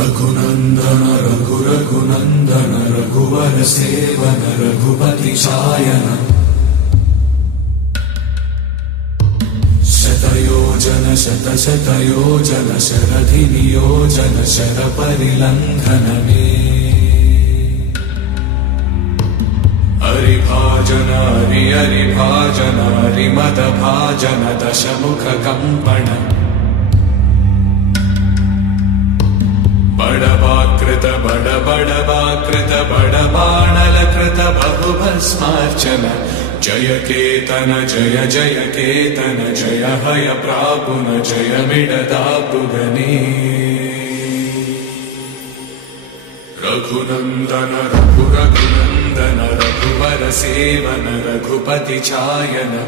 रघुनंदन रघुनंदन रघुवर सेवन रघुपति चायन शतयोजन शतशतयोजन शरधि नियोजन शर परिलंघन में हरिभाजन हरिभाजन हरिमद भाजन दशमुख कंपन बड़वाकृत बड़वाकृत बड़बाणलकृत बहुभस्मार्चन जय केतन जय जय केतन जय हय प्रापुन जय मिडदापुगनी रघुनंदन रघुनंदन रघुवर सेवन रघुपति चायन